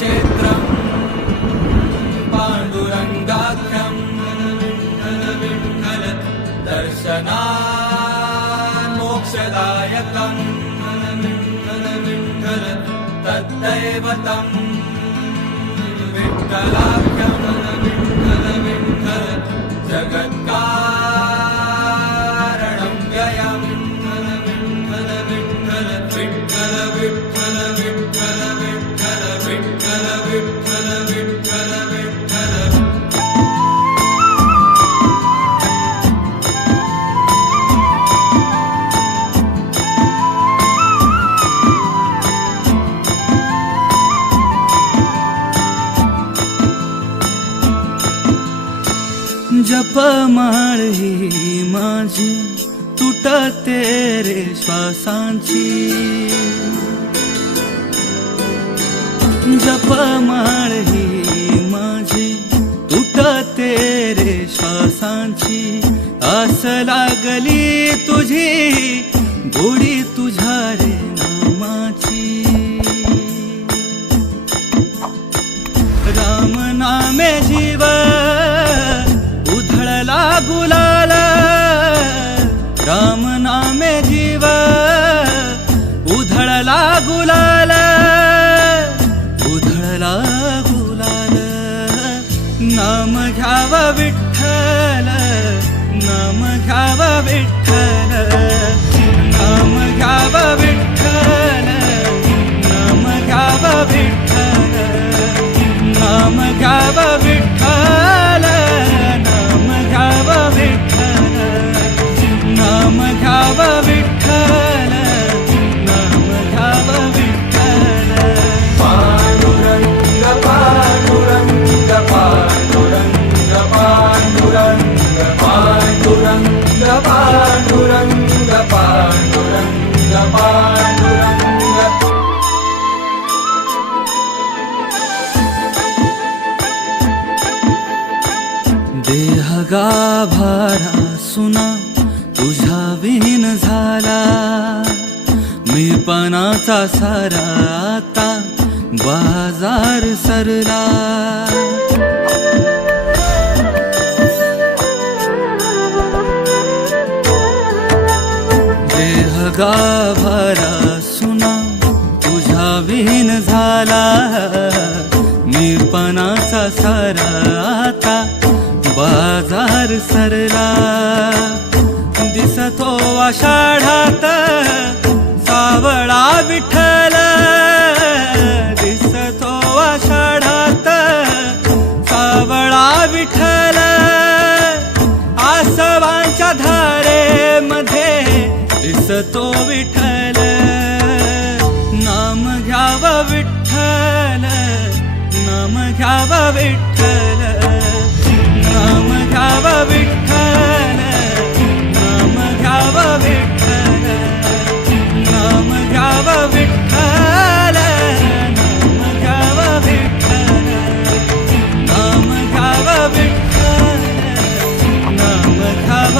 क्षेत्रं पाण्डुरङ्गाख्यं दर्शनान् मोक्षदायकं तद्दैवतं विठ्ठलाख्यं जगत्कारणं व्ययं विठ्ठल विठ्ठल विठ्ठल विठ्ठल विठ्ठल विठ्ठल विठ्ठल विठ्ठल विठ्ठल। जपमाळ ही माझी तुटते रे श्वासांची, जपमाळ ही माझी तुटते रे श्वासांची, आस लागली तुझी गोडी तुझ्या रे नामाची। राम नामे जीव उधळला गुलाल, राम नामे जीव उधळला गुलाल, उधळला गुलाल। नाम घ्याव विठ्ठल, नाम घ्याव विठ्ठल, नाम घ्याव विठ्ठल, नाम घ्याव विठ्ठल, नाम घ्याव विठ्ठल, नाम घ्याव विठ्ठल, नाम घ्याव विठ्ठल, नाम घ्याव विठ्ठल। पांडुरंग पांडुरंग पांडुरंग पांडुरंग पांडुरंग पांडुरंग पांडुरंग पांडुरंग। देह गाभारा सुना तुझ्या विहीन झाला, मी पणाचा सारा आता बाजार सरला। देह गाभारा सुना तुझ्या विहीन झाला, मी पणाचा सारा आता बाजार सरला। दिसतो आषाढात सावळा विठ्ठल, दिसतो आषाढात सावळा विठ्ठल। आसवांच्या धारेमध्ये दिसतो विठ्ठल, नाम घ्याव विठ्ठल, नाम घ्याव विठ्ठल, नाम घ्याव विठ्ठल, नाम घ्याव विठ्ठल, नाम घ्याव विठ्ठल, नाम घ्याव विठ्ठल, नाम घ्याव विठ्ठल, नाम घ्याव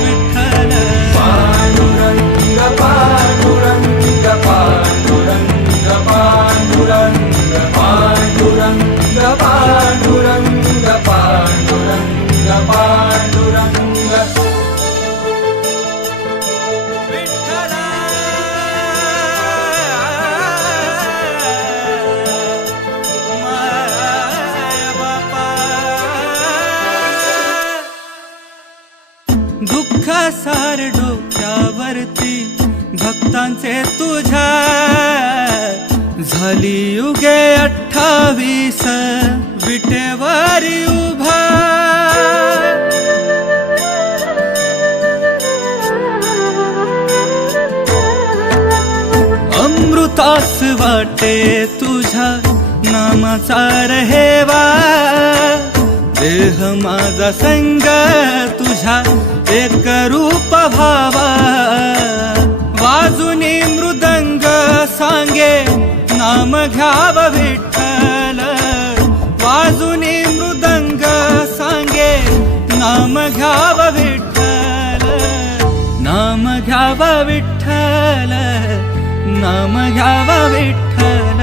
विठ्ठल। पांडुरंग पांडुरंग पांडुरंग पांडुरंग पांडुरंग पांडुरंग पांडुरंग पांडुरंग। विठ्ठला माय बापा, दुःख सार डोक्यावरती भक्तांचे तुझ्या, झाली युगे 28 विटेवारी उभा। अमृतास वाटे तुझ्या नामाचा रहेवा, देह माझा संग तुझ्या एक रूप भावा। वाजुनी मृदंग सांगे नाम घ्याव विठ्ठल, वाजुनी मृदंग सांगे नाम घ्याव विठ्ठल, नाम घ्याव विठ्ठल, नाम घ्याव विठ्ठल।